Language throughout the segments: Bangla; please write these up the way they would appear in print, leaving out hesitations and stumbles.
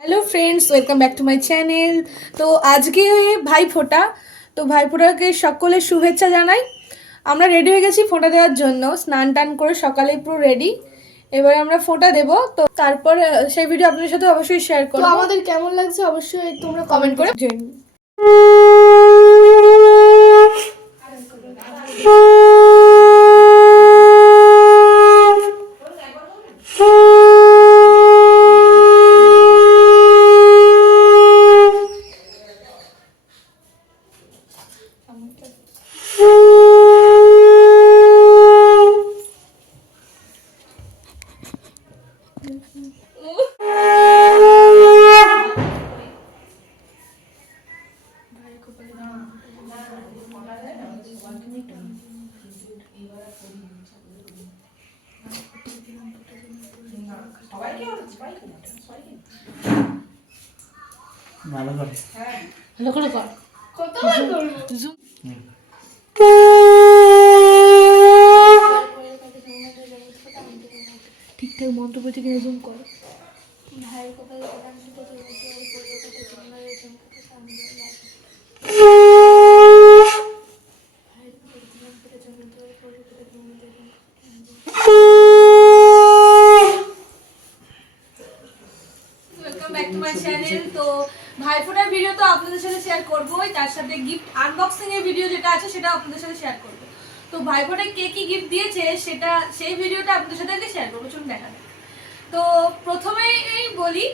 Hello friends, welcome back to my channel. তো আজকে ভাইফোঁটা, তো ভাইফোঁটাকে সকলের শুভেচ্ছা জানাই। আমরা রেডি হয়ে গেছি ফোঁটা দেওয়ার জন্য, স্নান টান করে সকালে পুরো রেডি। এবারে আমরা ফোঁটা দেবো, তো তারপর সেই ভিডিও আপনাদের সাথে অবশ্যই শেয়ার করব। আমাদের কেমন লাগছে অবশ্যই তোমরা কমেন্ট করে ভালো করে ভালো করে কর। কতবার করব ঠিকঠাক মন্ত্র পড়তে কিনে জুম কর। ভাইয়ের কপালে প্রধান কত তো ভাইফোঁটার ভিডিও তো আপনাদের সাথে শেয়ার করবোই, তার সাথে গিফট আনবক্সিং এর ভিডিও যেটা আছে সেটা আপনাদের সাথে শেয়ার করবো। তো ভাইফোঁটায় কে কি গিফট দিয়েছে সেটা সেই ভিডিওটা আপনাদের সাথে আগে শেয়ার করবো, চলুন দেখা যাক। তো প্রথমেই বলি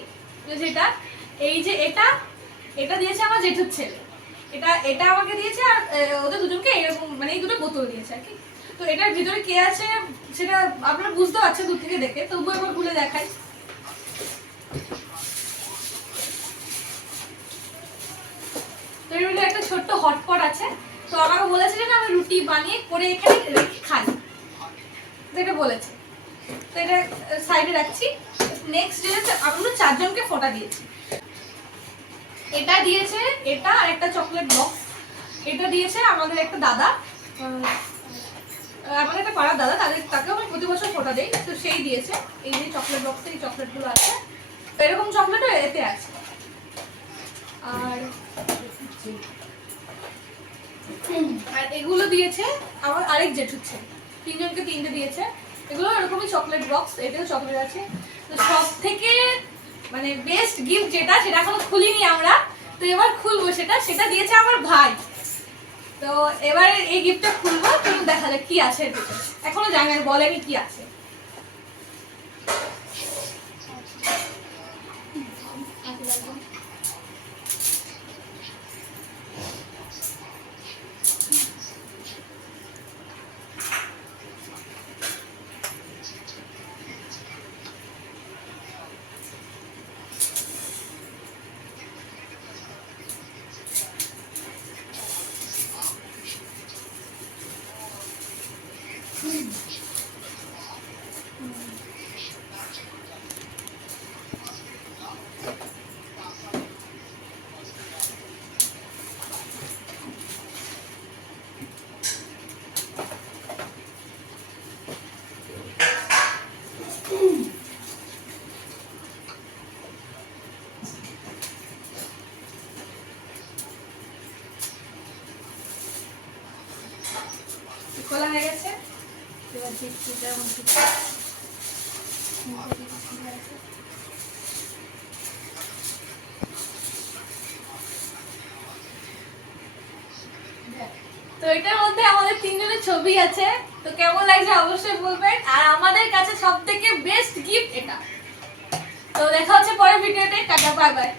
যেটা এই যে এটা এটা দিয়েছে আমার জেঠুর ছেলে, এটা এটা আমাকে দিয়েছে, আর ওদের দুজনকে এরকম মানে এই দুটো বোতল দিয়েছে আর কি। তো এটার ভিতরে কে আছে সেটা আপনারা বুঝতে পারছেন দূর থেকে দেখে, তবুও একবার খুলে দেখাই। তো এর ভিতরে একটা ছোট্ট হটপট আছে। তো আমাকে বলেছে যে আমি রুটি বানিয়ে করে এখানে রেখে খাই, তো এটা বলেছে। তো এটা সাইডে রাখছি। নেক্সট যেটা আমরা চারজনকে ফোঁটা দিয়েছি, এটা দিয়েছে এটা, আর একটা চকলেট বক্স। এটা দিয়েছে আমাদের একটা দাদা, আমাদের একটা পাড়ার দাদা, তাকেও আমি প্রতি বছর ফোঁটা দিই, তো সেই দিয়েছে। এই যে চকলেট বক্সে এই চকলেটগুলো আছে, এরকম চকলেটও এতে আছে। আর এগুলো দিয়েছে আমার আরেক জেঠুর ছেলে, তিনজনকে তিনটে দিয়েছে। এগুলো এরকমই চকলেট বক্স, এটাও চকলেট আছে। তো সব থেকে মানে বেস্ট গিফট যেটা, সেটা এখনো খুলিনি আমরা, তো এবার খুলবো। সেটা দিয়েছে আমার ভাই। তো এবার এই গিফটটা খুলবো, চলুন দেখা যাক কি আছে এর ভিতরে। এখনো জানি না, বলেনি কি আছে। খোলা হয়ে গেছে। এবার দেখছি কেমন কি। তো এটার মধ্যে আমাদের তিনজনের ছবি আছে। তো কেমন লাগছে অবশ্যই বলবেন। আর আমাদের কাছে সব থেকে বেস্ট গিফট এটা। তো দেখা হচ্ছে পরের ভিডিওতে। Tata, bye bye.